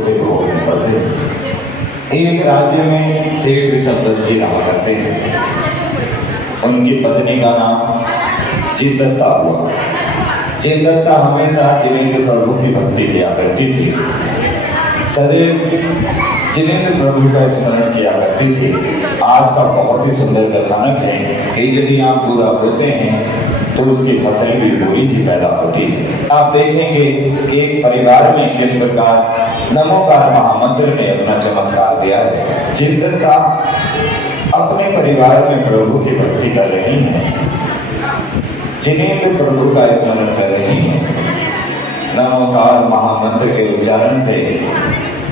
उसे भोगने पड़ते। एक राज्य में सेठ ऋषभदत्त जी रहा करते हैं। उनकी पत्नी का नाम जिनदत्ता हुआ। जिनदत्ता हमेशा जिनेंद्र प्रभु की भक्ति किया करती थी, सदैव जिनेंद्र प्रभु का स्मरण किया करती थी। आज का बहुत ही सुंदर कथानक है कि यदि आप बुरा होते हैं तो उसकी फसल भी बुरी ही पैदा होती है। आप देखेंगे कि एक परिवार में किस प्रकार नमोकार महामंत्र ने अपना चमत्कार दिया है। जिनदत्ता अपने परिवार में प्रभु की भक्ति कर रही हैं, जिनेंद्र प्रभु का स्मरण कर रही हैं। नमोकार महामंत्र के उच्चारण से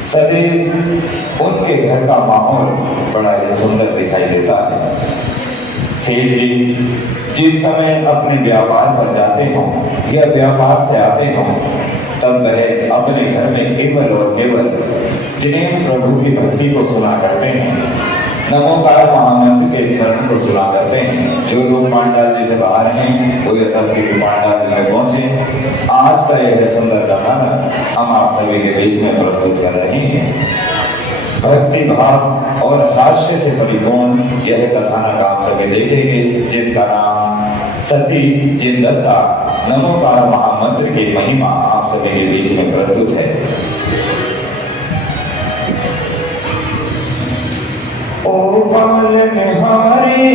सदैव उनके घर का माहौल बड़ा ही सुंदर दिखाई देता है। सेठ जी जिस समय अपने व्यापार पर जाते हों या व्यापार से आते हों, तब वह अपने घर में केवल और केवल जिनेंद्र प्रभु की भक्ति को सुना करते हैं, नमोकार महामंत्र के स्मरण को सुना करते हैं। जो लोग पांडाल जी से बाहर हैं वो यथाशीघ्र पांडाल जी में पहुंचे। आज का यह सुंदर कथानक हम आप सभी के बीच में प्रस्तुत कर रहे हैं। भक्ति भाव और हास्य से परिपूर्ण यह कथानक आप सभी देखेंगे, जिसका नाम सती जिनदत्ता नमोकार महामंत्र की महिमा आप सभी के बीच में प्रस्तुत है। ओ पालनहारे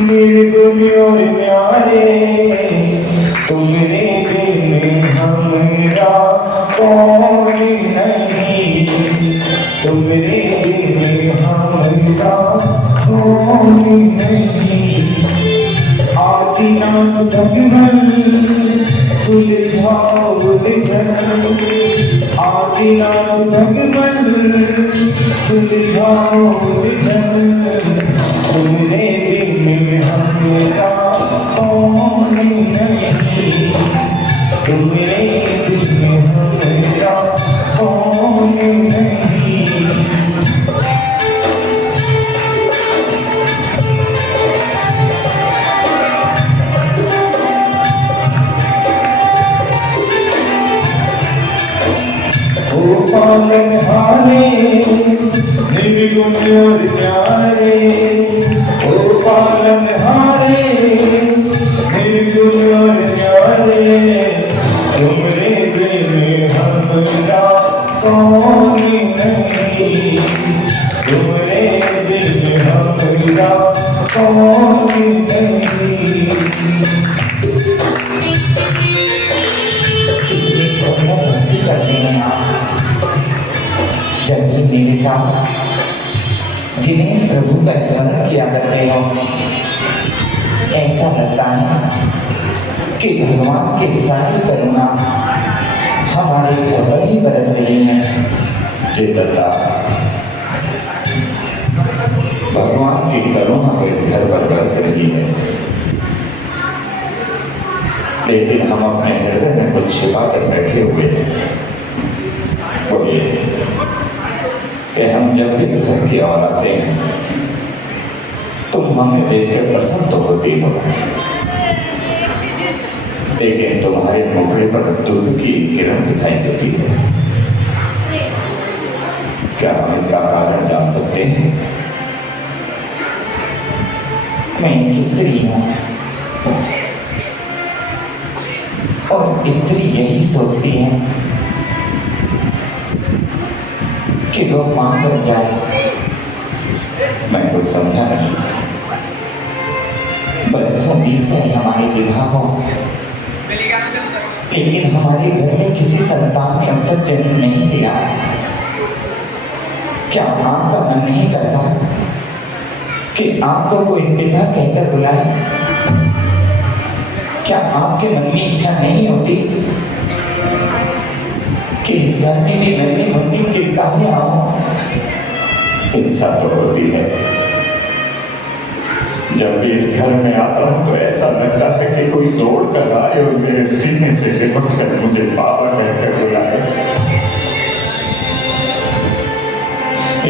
निर्गुण और प्यारे, तुमरे बिन हमरा कौन नहीं, तुमरे बिन हमरा कौन नहीं। आदिनाथ भगवान सुलझाओ उलझन, आदिनाथ भगवान सुलझाओ उलझन, तुमरे बिन हमरा कौन नहीं, तुमरे बिन हमरा कौन नहीं। पालनहारे निर्गुण और प्यारे, ओ पालनहारे निर्गुण और प्यारे, तुमरे बिन हमरा कौन नहीं, तुमरे बिन हमरा कौन नहीं। करते हैं आप जब भी मेरे साथ जिन्हें प्रभु का स्मरण किया करते हो, ऐसा लगता है कि भगवान की सारी करुणा हमारे घर पर ही बरस रही है। जिनदत्ता, भगवान की करुणा तो इस घर पर बरस रही है, लेकिन हम अपने हृदय में कुछ छिपा कर बैठे हुए हैं। वो ये कि हम जब भी घर की ओर आते हैं तुम हमें देखकर प्रसन्न तो होती हो, लेकिन तुम्हारे मुखड़े पर दुख की किरण दिखाई देती है। क्या हम इसका कारण जान सकते हैं? मैं एक स्त्री हूँ और स्त्री यही सोचती है कि वो मां बन जाए। मैं कुछ समझा नहीं। बरसों बीत गए हमारे विवाह को, लेकिन हमारे घर में किसी संतान ने अब तक जन्म नहीं दिया। क्या आपका मन नहीं करता कि आपको कोई पिता कहकर बुलाए? क्या आपके मन में इच्छा नहीं होती कि इस घर में भी नन्ही मुन्नी किरकारे आओ? इच्छा तो होती है। जब भी इस घर में आता हूँ तो ऐसा लगता है कि कोई दौड़ कर आए और मेरे सीने से लिपट कर मुझे बाबा कहकर बुलाए।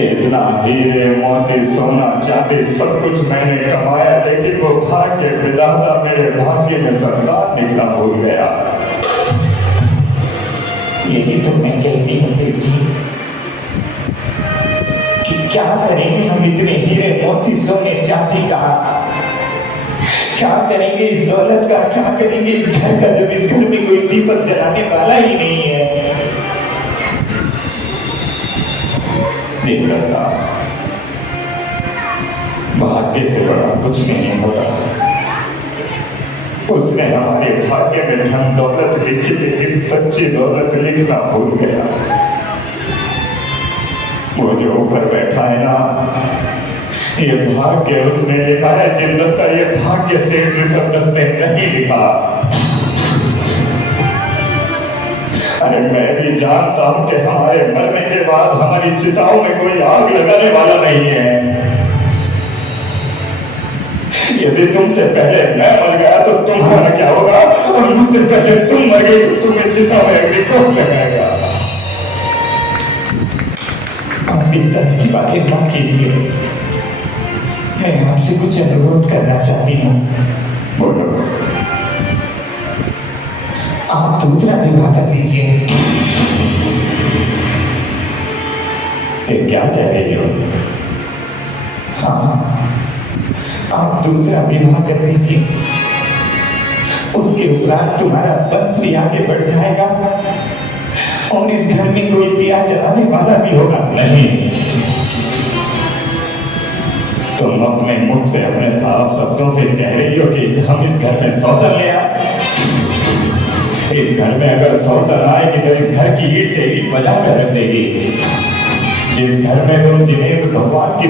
इतना हीरे मोती सोना चांदी सब कुछ मैंने कमाया, लेकिन वो भाग्य विधाता मेरे भाग्य में संतान निकला भूल गया। यही तो मैं कहती हूँ सेठ जी कि क्या करेंगे हम इतने हीरे मोती सोने चांदी का, क्या करेंगे इस दौलत का, क्या करेंगे इस घर का, जब इस घर में कोई दीपक जलाने वाला ही नहीं है। देवदत्ता, भाग्य से बड़ा कुछ नहीं होता। उसने हमारे भाग्य में धन दौलत लिखी, लेकिन सच्ची दौलत लिखना भूल गया। वो जो ऊपर बैठा है ना, ये भाग्य उसने लिखा है जिंदत्ता, ये भाग्य सेठ ऋषभदत्त ने नहीं लिखा। अरे मैं भी जानता हूं कि हमारे मरने के बाद हमारी चिताओं में कोई आग लगाने वाला नहीं है। यदि तुमसे पहले मैं मर गया तो तुम्हारा क्या होगा, और मुझसे पहले तुम मर गई तो तुम्हें चिता में अग्नि कौन लगाएगा। आप इस तरह की बातें मत कीजिए, मैं आपसे कुछ अनुरोध करना चाहती हूँ। बोलो। आप दूसरा विवाह कर लीजिए। ये क्या कह रही हो? हाँ, आप दूसरा विवाह कर लीजिए, उसके उपरांत तुम्हारा वंश भी आगे बढ़ जाएगा और इस घर में कोई दिया जलाने वाला भी होगा। नहीं, तुम अपने मुख से अपने साफ शब्दों से कह रही हो कि हम इस घर में सौतन ले आए। इस घर में अगर सौतन आएगी तो इस घर की ईंट से ईंट बजा कर रख देगी। जिस घर में तुम जिनेंद्र भगवान की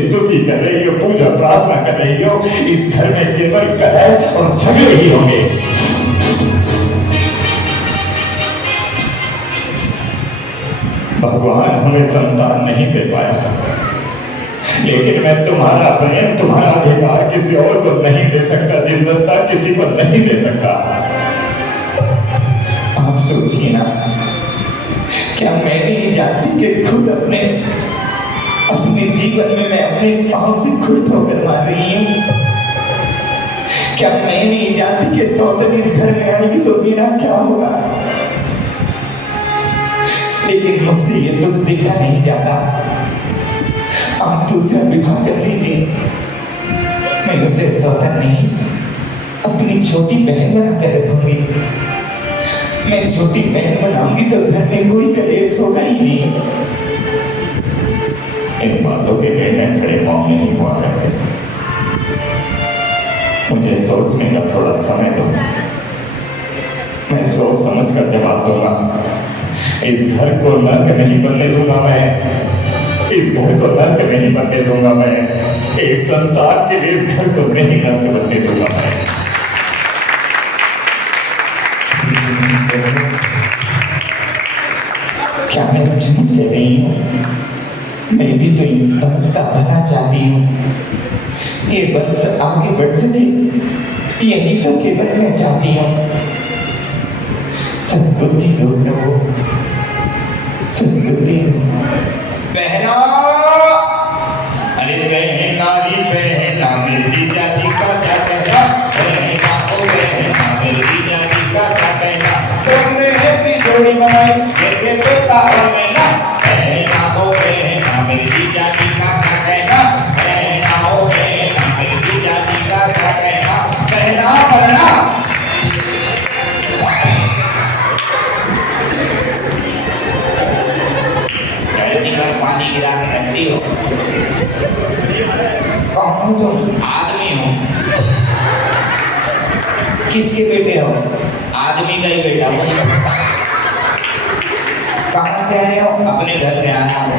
स्तुति कर रही हो, पूजा प्रार्थना कर रही हो, इस घर में केवल कलह और झगड़े ही होंगे। भगवान हमें संतान नहीं दे पाया, लेकिन मैं तुम्हारा प्रेम, तुम्हारा अधिकार किसी और को नहीं दे सकता। जिंदत्ता किसी को नहीं दे सकता। आप सोचिए ना, क्या मैं नहीं जानती कि खुद अपने जीवन में मैं अपने पांव से खुद ठोकर मार रही हूँ? क्या मैं नहीं जानती कि सौतन इस घर में आएगी तो मेरा क्या होगा? लेकिन मुझसे ये दुख देखा नहीं जाता। आप दूसरा विवाह कर लीजिए, मैं उसे सौतन नहीं अपनी छोटी बहन बना कर रखूंगी। मैं छोटी बहन बनाऊंगी तो घर में कोई कलेश होगा ही नहीं। इन बातों के निर्णय खड़े पाँव नहीं हुआ करते। मुझे सोचने का थोड़ा समय दो, मैं सोच समझ कर जवाब दूंगा। इस घर को नर्क नहीं बनने दूंगा मैं, इस घर को नर्क नहीं बनने दूंगा मैं। एक संतान के लिए इस घर को नहीं नर्क बनने दूंगा मैं। क्या मैं झूठ कह रही हूँ? मैं भी तो इस वंश का भला चाहती हूँ, ये वंश आगे बढ़ सके, यही तो केवल मैं चाहती हूँ। सद्बुद्धि दो प्रभु, सद्बुद्धि दो। बहना, अरे बहनारी बहना मेरी जीजा जी का क्या कहना, बहना ओ बहना मेरी जीजा जी का क्या कहना। तुमने ऐसी जोड़ी बनाई जैसे तोता और मैना, बहना ओ बहना मेरी जीजा जी का क्या कहना, बहना ओ बहना मेरी जीजा जी का क्या कहना। बहना बहना पानी गिरा के रखती हो। कौन हो तुम? आदमी हूँ। किसके बेटे हो? आदमी का ही बेटा हूँ। कहाँ से आए हो? अपने घर से आया हूँ।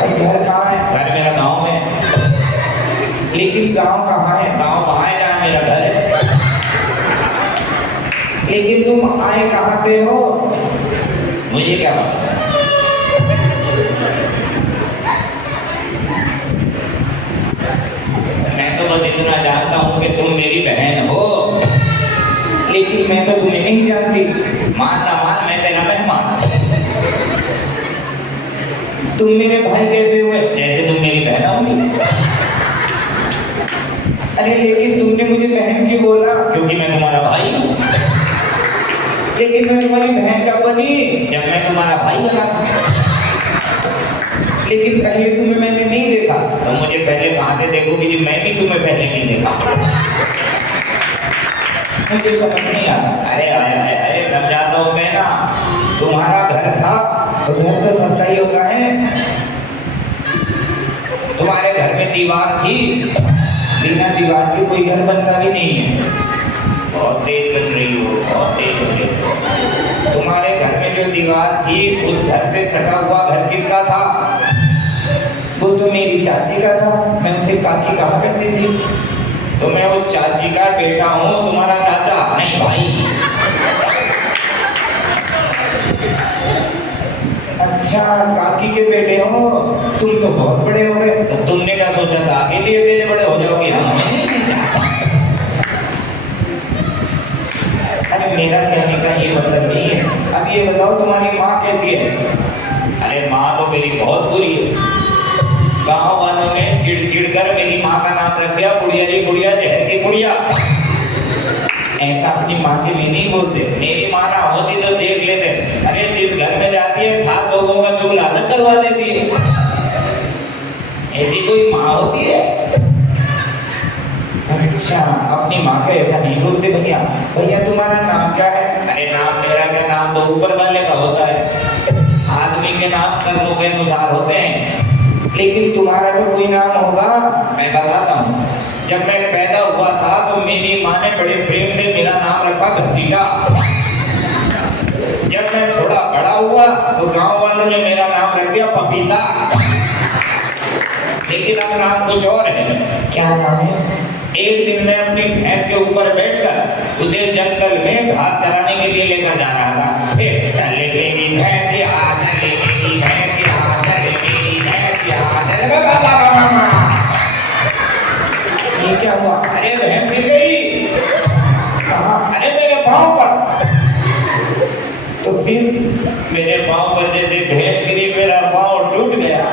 और घर कहाँ है? घर मेरा गांव में। लेकिन गांव कहाँ है? गांव वहाँ है जहाँ मेरा घर है। लेकिन तुम आए कहाँ से हो? मुझे क्या पता। मैं तो बस इतना जानता हूँ कि तुम मेरी बहन हो। लेकिन मैं तो तुम्हें नहीं जानती। मान ना मान, मैं तेरा मेहमान। तुम मेरे भाई कैसे हुए? जैसे तुम मेरी बहन होगी। अरे लेकिन तुमने मुझे बहन क्यों बोला? क्योंकि मैं तुम्हारा भाई हूँ। लेकिन मैं तुम्हारी बहन कब बनी? जब मैं तुम्हारा भाई बना था। लेकिन पहले तुम्हें मैंने नहीं देखा। तो मुझे पहले कहां से देखोगी जब मैं भी तुम्हें पहले नहीं देखा? मुझे समझ नहीं आता। अरे समझाता हूँ मैं ना। तुम्हारा घर था तो घर तो सबका ही होता है। तुम्हारे घर में दीवार थी। बिना दीवार के कोई घर बनता भी नहीं है। बहुत तेज बन रही हो, बहुत तेज बन रही हो। तुम्हारे घर में जो दीवार थी उस घर से सटा हुआ घर किसका था? वो तो मेरी चाची का था। मैं उसे काकी कहा करती थी। तो मैं उस चाची का बेटा हूँ, तुम्हारा चाचा नहीं भाई। अच्छा, काकी के बेटे हो तुम तो बहुत बड़े हो गए। तो तुमने क्या सोचा था अकेले अकेले बड़े हो जाओगे? अरे मेरा कहने का ये मतलब नहीं है। अब ये बताओ तुम्हारी माँ कैसी है? अरे माँ तो मेरी बहुत बुरी है। गांव वालों ने चिढ़ कर मेरी माँ का नाम रख दिया बुढ़िया जी बुढ़िया, जहर की बुढ़िया। ऐसा अपनी माँ के लिए नहीं बोलते। मेरी माँ ना होती तो देख लेते। अरे जिस घर में जाती है 7 लोगों का चूल्हा अलग करवा देती है। ऐसी कोई माँ होती है? अच्छा, अपनी माँ का ऐसा नहीं बोलते। भैया भैया तुम्हारा नाम क्या है? अरे नाम मेरा क्या, नाम तो ऊपर वाले का होता है। आदमी के नाम कर्मों के अनुसार होते हैं। लेकिन तुम्हारा तो कोई नाम होगा। मैं बताता हूँ। जब मैं पैदा हुआ था तो मेरी माँ ने बड़े प्रेम से मेरा नाम रखा घसीटा। जब मैं थोड़ा बड़ा हुआ तो गांव वालों ने मेरा नाम रख दिया पपीता। लेकिन अब नाम कुछ और है। क्या नाम है? एक दिन मैं अपनी भैंस के ऊपर बैठकर उसे जंगल में घास चराने के लिए लेकर जा रहा था। चले मेरी भैंस आ, चले मेरी भैंस आ, चले मेरी भैंस आ, चले ये क्या हुआ? अरे भैंस गिर गई। कहाँ? अरे मेरे पाँव पर। तो फिर मेरे पाँव पर जैसे भैंस गिरी मेरा पाँव टूट गया।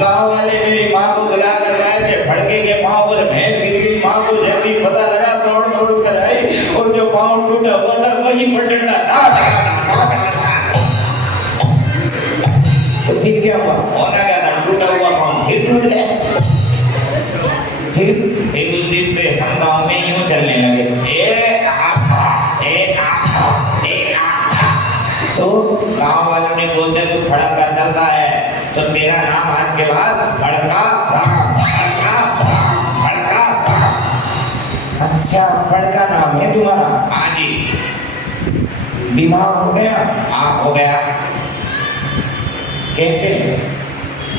गांव वाले मेरी माँ को बुला कर लाए थे। फड़के के पाँव पर भैंस गिर गई। माँ को जैसे ही पता लगा दौड़ कर आई और जो पाँव टूटा हुआ था वही पर डंडा। तो फिर क्या हुआ? होना क्या था, टूटा हुआ पाँव फिर टूट गया। फिर उस दिन से हम गांव में यूं चलने लगे। तो गांव वालों ने बोलते तू फड़का चलता है तो तेरा नाम आज के बाद फड़का राम, फड़का राम, फड़का राम। अच्छा, फड़का नाम है तुम्हारा? हाँ जी। बीमार हो गया? हाँ हो गया। कैसे?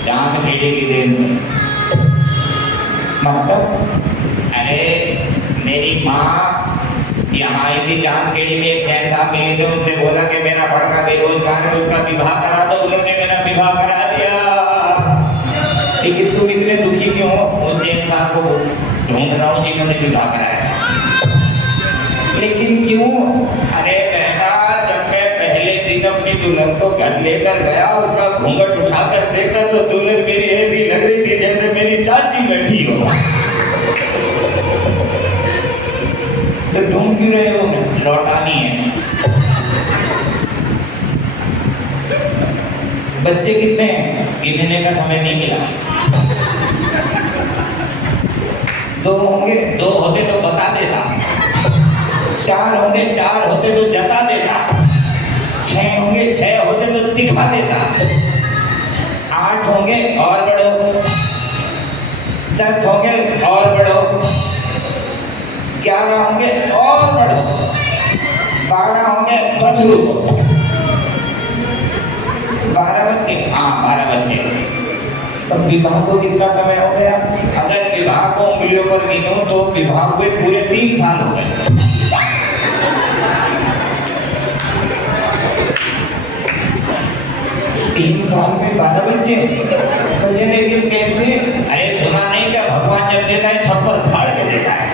चांद बेटे की देन से। मतलब? अरे मेरी माँ यहाँ आई थी चांद खेड़ी में। एक जैन साहब मिले थे, उनसे बोला कि मेरा फड़का बेरोजगार है, उसका विवाह करा दो। उन्होंने मेरा विवाह करा दिया। लेकिन तुम इतने दुखी क्यों हो? उन जैन साहब को ढूंढ रहा हूँ जिन्होंने विवाह कराया। लेकिन क्यों? अरे बहना, जब मैं पहले दिन अपनी दुल्हन को घर लेकर गया, उसका घूंघट उठाकर देखा तो दुल्हन मेरी ऐसी लग रही थी जैसे मेरी चाची बैठी हो। तो ढूंढ क्यों रहे हो? लौटानी है। बच्चे कितने हैं? गिनने का समय नहीं मिला। 2 होंगे? 2 होते तो बता देता। 4 होंगे? 4 होते तो जता देता। 6 होंगे? 6 होते तो दिखा देता। 8 होंगे? और बढ़ो। 10 होंगे? और बढ़ो। 11 होंगे? और बढ़ो। 12 होंगे? बस रुको। 12 बच्चे? हाँ 12 बच्चे। तो विवाह को कितना समय हो गया? अगर विवाह को उंगलियों पर गिनूं तो विवाह हुए पूरे 3 साल हो गए। तीन साल में 12 बच्चे? भैया लेकिन कैसे? अरे सुना नहीं क्या, भगवान जब देता है छप्पर फाड़ के देता है।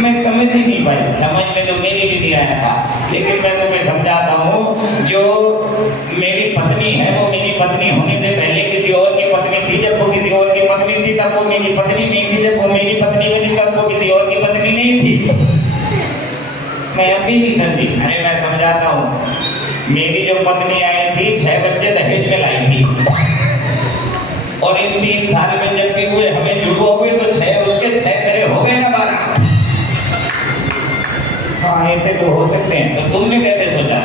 मैं समझ ही नहीं पाई। समझ में तो मेरी भी नहीं आया था, लेकिन मैं तुम्हें समझाता हूँ। जो मेरी पत्नी है वो मेरी पत्नी होने से पहले किसी और की पत्नी थी। जब वो किसी और की पत्नी थी तब वो मेरी पत्नी नहीं थी। जब वो मेरी पत्नी बनी तब वो किसी और की पत्नी नहीं थी। भी नहीं समझी। अरे मैं समझाता हूँ, मेरी जो पत्नी आई थी 6 बच्चे दहेज में लाई थी, और इन 3 साल में जब भी हुए हमें जुड़वा हुए तो 6 उसके 6 मेरे हो गए ना 12। हाँ ऐसे तो हो सकते हैं, तो तुमने कैसे सोचा?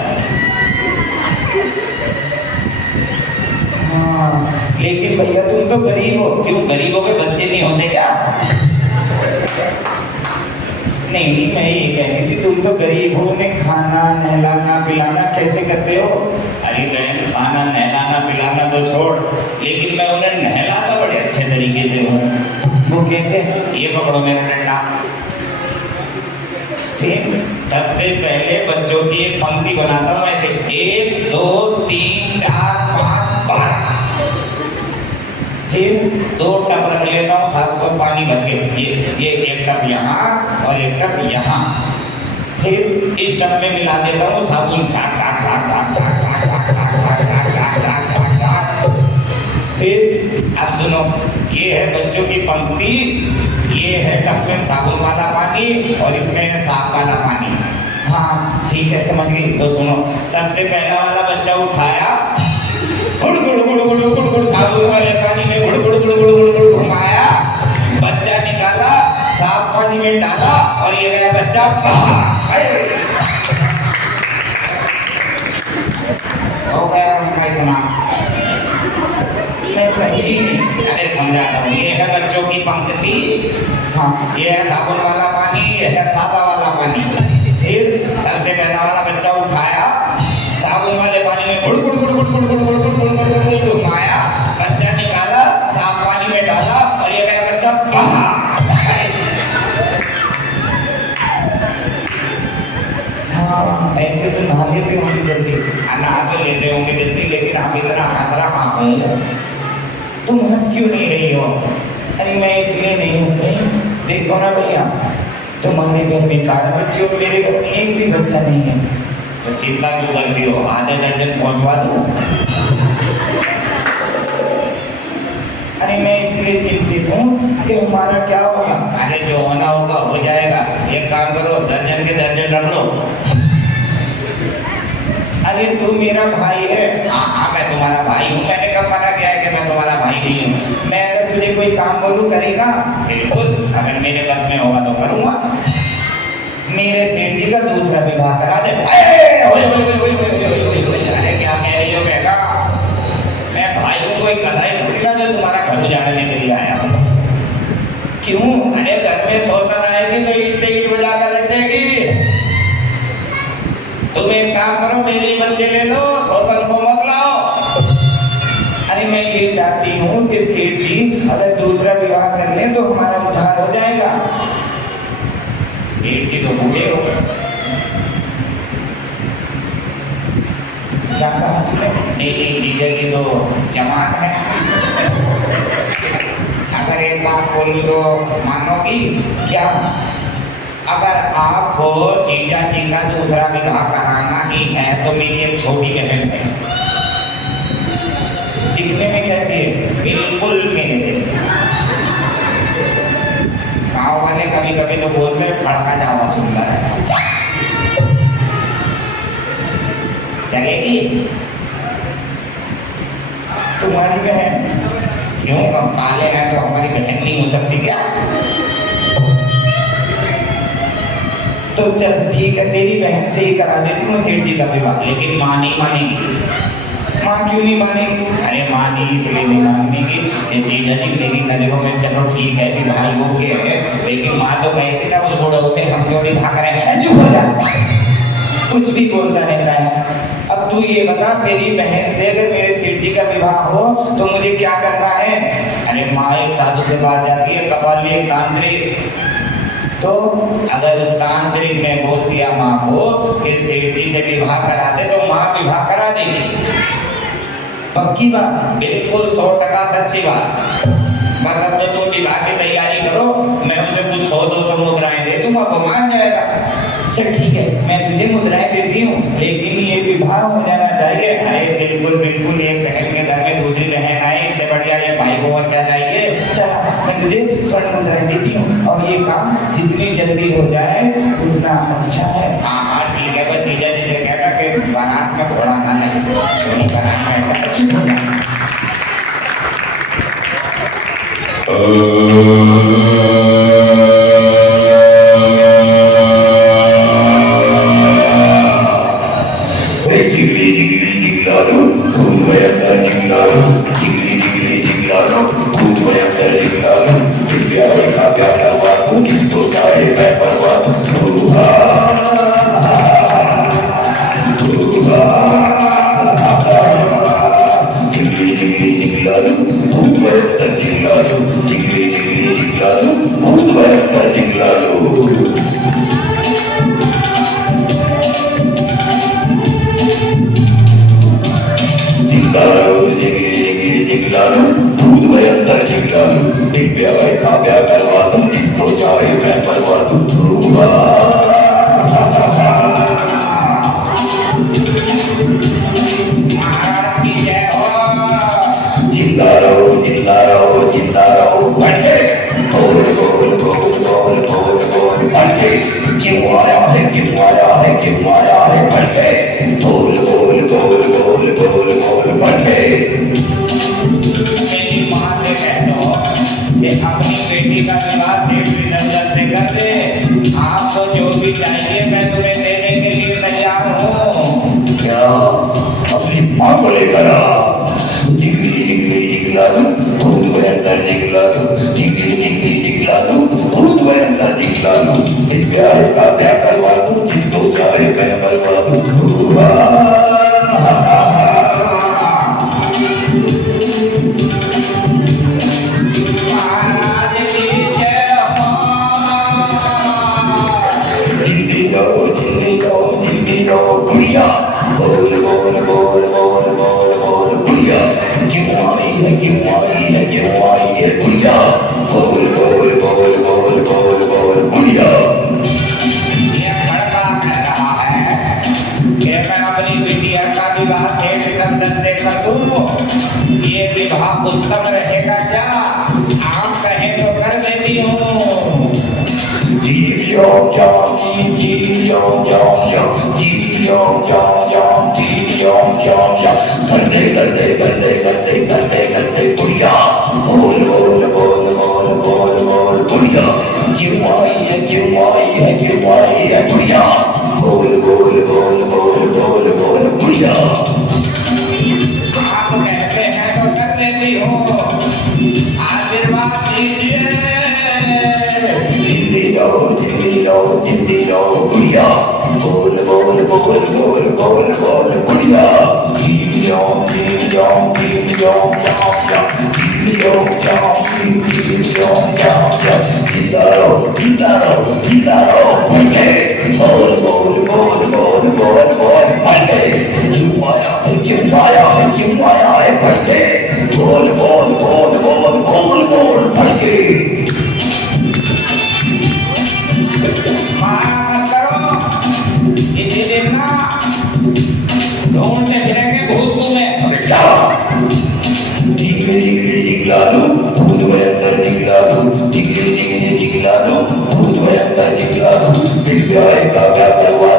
हाँ लेकिन भैया तुम तो गरीब हो। क्यों गरीबों के बच्चे नहीं होते क्या? नहीं मैं ये कह रही थी तुम तो गरीब हो, उन्हें खाना नहलाना पिलाना कैसे करते हो? अरे बहन खाना नहलाना पिलाना तो छोड़, लेकिन मैं उन्हें नहलाता बड़े अच्छे तरीके से हूँ। वो कैसे? ये पकड़ो मेरा डंडा। फिर सबसे पहले बच्चों की एक पंक्ति बनाता हूँ ऐसे, 1 2 3 4 5 12। फिर 2 टब रख लेता हूँ साथ में पानी भर के, ये 1 टब यहाँ और 1 टब यहाँ। फिर इस टब में मिला देता हूँ साबुन। फिर अब सुनो, ये है बच्चों की पंक्ति, ये है टब में साबुन वाला पानी और इसमें है साफ वाला पानी। हाँ ठीक है समझ गई। तो सुनो, सबसे पहला वाला बच्चा उठाया, गुड़ गुड़ गुड़ गुड़ गुड़ गुड़ साबुन वाले पानी में गुड़ गुड़ गुड़ गुड़ गुड़ गुड़ घुमाया, बच्चा निकाला, साफ पानी में डाला और ये गया बच्चा बाहर। हो गया भाई सुना? मैं सही नहीं। अरे समझाता हूँ, ये है बच्चों की पंक्ति। हाँ ये है साबुन वाला पानी, ये है सादा वाला पानी। फिर सबसे पहला वाला बच्चा उठाया, साबुन वाले पानी में गुड़ गुड़ गुड़ गुड़ गुड़ गुड़ गुड़ गुड़ गुड़ गुड़ घुमाया, बच्चा निकाला, साफ पानी में डाला और ये गया बच्चा बाहर। हाँ ऐसे तो नहा लेते होंगे जल्दी। नहा तो लेते होंगे जल्दी, लेकिन आप इतना हंस रहा हूँ, तुम हंस क्यों नहीं रही हो? अरे मैं इसलिए नहीं हंस रही, देखो ना भैया तुम्हारे घर में 12 बच्चे और मेरे घर में एक भी बच्चा नहीं है। तो चिंता क्यों करती हो? आधे दर्जन पहुंचवा दूं? अरे मैं इसलिए चिंतित हूँ कि हमारा क्या होगा। अरे जो होना होगा हो जाएगा। एक काम करो, दर्जन के दर्जन रख लो। अरे तू मेरा भाई है। हाँ मैं तुम्हारा भाई हूँ। मैंने कब मना किया है कि मैं तुम्हारा भाई नहीं हूँ? मैं अगर तुझे कोई काम बोलूँ करेगा? बिल्कुल, अगर मेरे बस में होगा तो करूँगा। मेरे सेठ जी का दूसरा विवाह करा दे। अरे क्या कह रही हो बेटा? मैं भाई हूँ, कोई कसाई थोड़ी ना जो तुम्हारा घर उजाड़ने के लिए आया हूँ। क्यों? अरे घर में सौतन आएगी तो ईट से ईट बजा कर रख देगी। तुम एक काम करो, मेरे बच्चे ले लो, सौतन को मत लाओ। अरे मैं ये चाहती हूँ कि सेठ जी अगर दूसरा विवाह कर लें तो हमारा उद्धार हो जाएगा। सेठ जी तो बूढ़े हो गए। क्या कहा तुमने? नहीं जीजा जी तो जवान है। अगर एक बात बोलूं तो मानोगी क्या? अगर आपको जीजा जी का दूसरा विवाह कराना ही है तो मेरी एक छोटी बहन है, दिखने में कैसी है? बिल्कुल मेरे जैसे। गाँव वाले कभी कभी तो बोलते हैं फड़का ज्यादा सुंदर है। चलेगी तुम्हारी बहन? क्यों, हम काले हैं तो हमारी बहन नहीं हो सकती क्या? तो चल ठीक है, तेरी बहन से ही करा देती हूँ सेठ जी का विवाह। लेकिन माँ नहीं मानेगी। माँ क्यों नहीं मानेगी? अरे माँ नहीं इसलिए नहीं मानेगी कि जीजा जी मेरी नजरों में चलो ठीक है कि भाई हो गए है, लेकिन माँ तो कहती ना उस बूढ़े से हम क्यों नहीं भाग रहे हैं। चुप हो जा, कुछ भी बोलता रहता है। अब तू ये बता, तेरी बहन से अगर मेरे सेठ जी का विवाह हो तो मुझे क्या करना है? अरे माँ एक साधु के पास जाती है, कपाली एक तांत्रिक। तो अगर उस तांत्रिक ने बोल दिया माँ को कि सेठ जी से विवाह करा दे तो माँ विवाह करा देगी। पक्की बात? बिल्कुल 100% सच्ची बात। बस अब तो तुम विवाह की तैयारी करो, मैं उसे कुछ 100-200 मुद्राएं दे दूंगा, वो मान जाएगा। चल ठीक है, मैं तुझे मुद्राएं देती हूँ, लेकिन ये विवाह हो जाना चाहिए। अरे बिल्कुल बिल्कुल, एक बहन के घर में दूसरी बहन आई, इससे बढ़िया ये भाई को और क्या चाहिए। चला, मैं तुझे स्वर्ण मुद्राएं देती हूँ और ये काम जितनी जल्दी हो जाए उतना अच्छा है। हाँ हाँ ठीक थोड़ा मन नहीं कराना चुप हो जा। जिगली जिगली जिगलालो खूब भयंकर जिगलालो जिगली जिगली जिगलालो खूब भयंकर जिगलालो प्यारे का प्यारा बातों किसको चाहे मैं परवाह दूंगा जिगली जिगली जिगलालो खूब भयंकर जिगलालो जिगली जिगली जिगलालो खूब भयंकर जिगलालो जिगलालो दूध भयंकर जिगलालो दिव्या भाई काव्या करवा दो जिसको चाहे मैं परवा दूंगा जिंदा रहो जिंदा रहो बढ़े बोल बोल बोल बोल बोल बोल बढ़े क्यों आया है बढ़े बोल बोल बोल बोल बोल बोल बढ़े मेरी माँ से कह दो कि अपनी बेटी का विवाह सेठ विजंगल से कर दे। आपको जो भी चाहिए मैं तुम्हें देने के लिए तैयार हूँ। क्या अपनी माँ को लेकर आ जिगली जिगली जिगलालो भूत भयंकर जिगलालो जिगली जिगली जिगलालो भूत भयंकर जिगलालो इस प्यारे का क्या करवा दूं जिसको चाहे मैं करवा दूं बुढ़िया बोल बोल बोल बोल बोल बोल बुढ़िया क्यों आई है बुढ़िया बोल बोल बोल बोल बोल बोल बुढ़िया ये लड़का कह रहा है कि मैं अपनी बिटिया का विवाह सेठ विजंगल से कर दूं। ये विवाह उत्तम रहेगा क्या? आप कहें तो कर देती हूँ। जियो करते बुढ़िया बोल बोल बोल बोल बोल बोल बुढ़िया क्यों आई है बुढ़िया बोल बोल बोल बोल बोल बोल बुढ़िया आप कहते हैं तो कर देती हूँ। आशीर्वाद दीजिए। जिंदी जाओ बुढ़िया बोल बोल बोल बोल बोल बोल बुढ़िया जिंदा रहो बोल बोल बोल बोल बोल बोल क्यों आया है बढ़े बोल बोल बोल बोल बोल बोल बढ़े मारा मत करो। इसी दिन ना ढूंढते फिरेंगे भूत तुम्हें। क्या जिगलालो भूत भयंकर जिगलालो जिगली जिगली जिगलालो भूत भयंकर जिगलालो दिव्या का क्या करवा